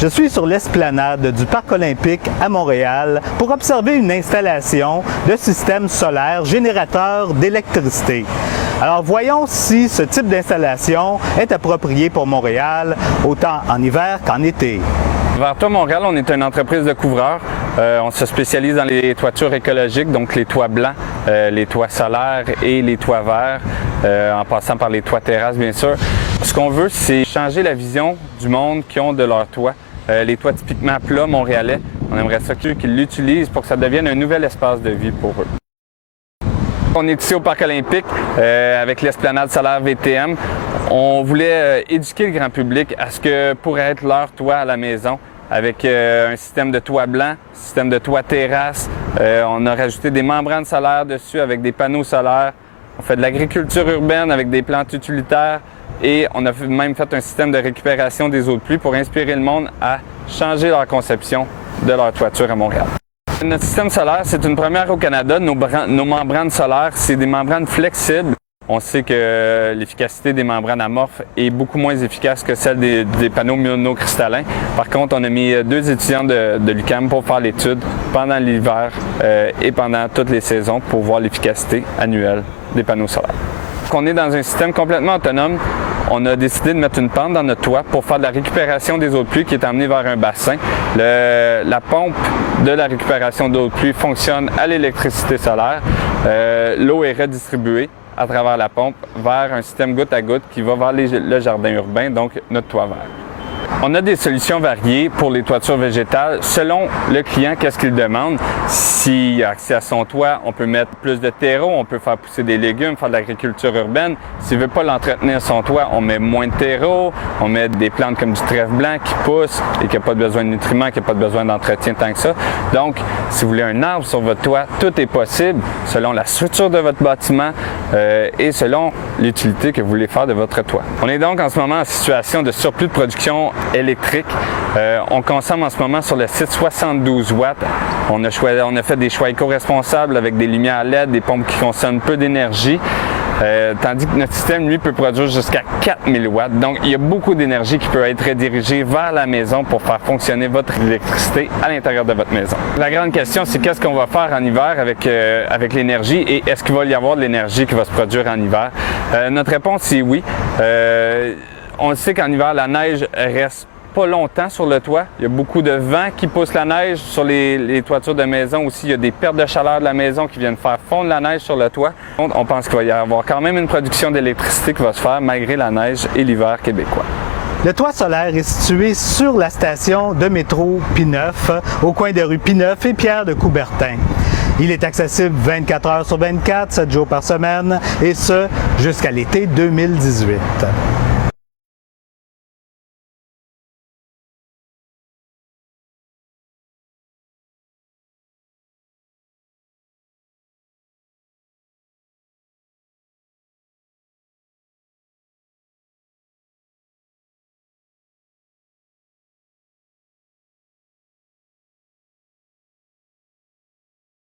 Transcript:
Je suis sur l'esplanade du Parc olympique à Montréal pour observer une installation de système solaire générateur d'électricité. Alors voyons si ce type d'installation est approprié pour Montréal, autant en hiver qu'en été. Vertois Montréal, on est une entreprise de couvreurs. On se spécialise dans les toitures écologiques, donc les toits blancs, les toits solaires et les toits verts, en passant par les toits terrasses, bien sûr. Ce qu'on veut, c'est changer la vision du monde qui ont de leur toit. Les toits typiquement plats montréalais, on aimerait ça qu'ils l'utilisent pour que ça devienne un nouvel espace de vie pour eux. On est ici au Parc olympique avec l'esplanade solaire VTM. On voulait éduquer le grand public à ce que pourrait être leur toit à la maison avec un système de toit blanc, système de toit terrasse. On a rajouté des membranes solaires dessus avec des panneaux solaires. On fait de l'agriculture urbaine avec des plantes utilitaires et on a même fait un système de récupération des eaux de pluie pour inspirer le monde à changer leur conception de leur toiture à Montréal. Notre système solaire, c'est une première au Canada. Nos membranes solaires, c'est des membranes flexibles. On sait que l'efficacité des membranes amorphes est beaucoup moins efficace que celle des panneaux monocristallins. Par contre, on a mis 2 étudiants de l'UQAM pour faire l'étude pendant l'hiver et pendant toutes les saisons pour voir l'efficacité annuelle des panneaux solaires. On est dans un système complètement autonome. On a décidé de mettre une pente dans notre toit pour faire de la récupération des eaux de pluie qui est emmenée vers un bassin. La pompe de la récupération d'eau de pluie fonctionne à l'électricité solaire. L'eau est redistribuée à travers la pompe vers un système goutte à goutte qui va vers le jardin urbain, donc notre toit vert. On a des solutions variées pour les toitures végétales selon le client, qu'est-ce qu'il demande. S'il a accès à son toit, on peut mettre plus de terreau, on peut faire pousser des légumes, faire de l'agriculture urbaine. S'il ne veut pas l'entretenir son toit, on met moins de terreau, on met des plantes comme du trèfle blanc qui poussent et qui n'a pas besoin de nutriments, qui n'a pas besoin d'entretien tant que ça. Donc, si vous voulez un arbre sur votre toit, tout est possible selon la structure de votre bâtiment et selon l'utilité que vous voulez faire de votre toit. On est donc en ce moment en situation de surplus de production électrique. On consomme en ce moment sur le site 72 watts. On a fait des choix éco-responsables avec des lumières LED, des pompes qui consomment peu d'énergie. Tandis que notre système, lui, peut produire jusqu'à 4000 watts. Donc, il y a beaucoup d'énergie qui peut être redirigée vers la maison pour faire fonctionner votre électricité à l'intérieur de votre maison. La grande question, c'est qu'est-ce qu'on va faire en hiver avec l'énergie et est-ce qu'il va y avoir de l'énergie qui va se produire en hiver? Notre réponse, c'est oui. On sait qu'en hiver, la neige reste pas longtemps sur le toit. Il y a beaucoup de vent qui pousse la neige sur les toitures de maison aussi. Il y a des pertes de chaleur de la maison qui viennent faire fondre la neige sur le toit. On pense qu'il va y avoir quand même une production d'électricité qui va se faire malgré la neige et l'hiver québécois. Le toit solaire est situé sur la station de métro P9, au coin de rue P9 et Pierre de Coubertin. Il est accessible 24 heures sur 24, 7 jours par semaine, et ce, jusqu'à l'été 2018.